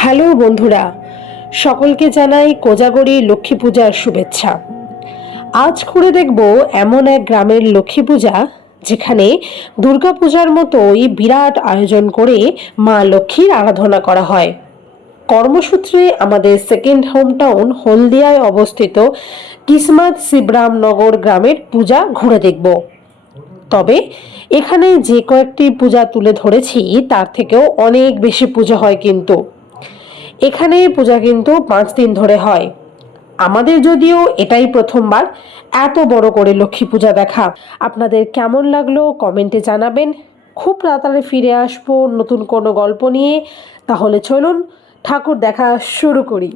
Hello বন্ধুরা, সকলকে জানাই কোজাগরী লক্ষ্মী পূজার শুভেচ্ছা। আজ করে দেখব এমন এক গ্রামের লক্ষ্মী পূজা যেখানে দুর্গা পূজার মতোই বিরাট আয়োজন করে মা লক্ষ্মীর আরাধনা করা হয়। কর্মসূত্রে আমাদের সেকেন্ড হোম টাউন হলদিয়ায় অবস্থিত কিসমত শিবরামনগর গ্রামের পূজা ঘুরে দেখব। তবে এখানে যে কয়েকটি পূজা তুলে ধরেছি তার থেকেও অনেক বেশি পূজা হয় কিন্তু এখানে পূজা কিন্তু 5 দিন ধরে হয়। আমাদের যদিও এটাই প্রথমবার এত বড় করে লক্ষ্মী পূজা দেখা। আপনাদের কেমন লাগলো কমেন্টে জানাবেন। খুব তাড়াতাড়ি ফিরে আসবো নতুন কোনো গল্প নিয়ে। তাহলে চলুন ঠাকুর দেখা শুরু করি।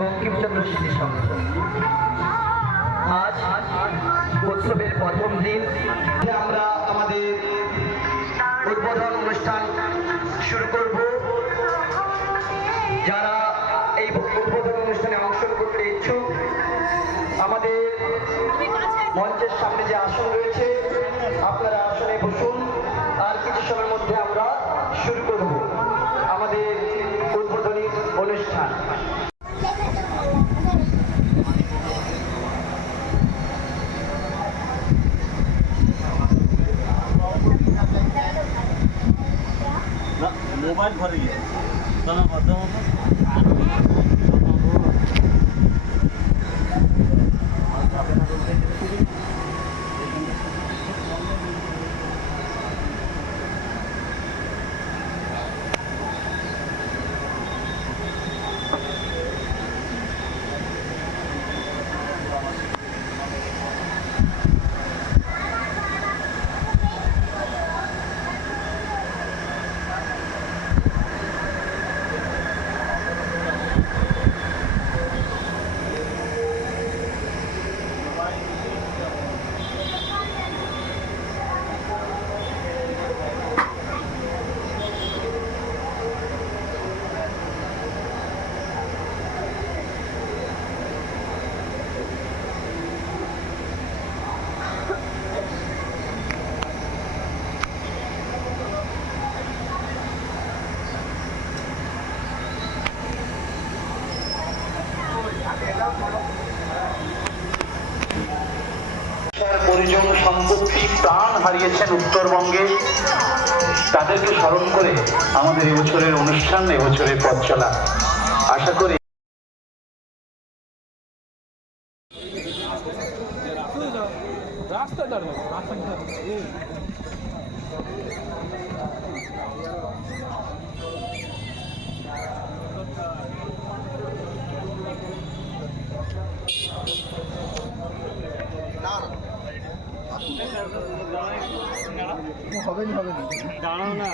বঙ্কিমচন্দ্র স্মৃতি সংঘ আজ উৎসবের প্রথম দিন আমরা আমাদের উদ্বোধন অনুষ্ঠান শুরু করব। যারা এই উদ্বোধন অনুষ্ঠানে অংশ করতে ইচ্ছুক আমাদের মঞ্চের সামনে যে আসন রয়েছে আপনারা আসনে বসুন। আর কিছু সময়ের মধ্যে আমরা শুরু করব আমাদের উদ্বোধনী অনুষ্ঠান। মোবাইল ঘরে গিয়ে চলো মধ্যমত পরিজন সম্পত্তি প্রাণ হারিয়েছেন উত্তরবঙ্গে, তাদেরকে স্মরণ করে আমাদের এবছরের অনুষ্ঠান, এবছরের পথ চলা। আশা করি হবে না দাঁড়াও না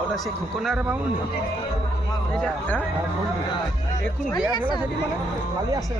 ওটা সে খোকনার মামুন এটা হ্যাঁ এখন গিয়া ফেলা সেটি মানে ভালো আছে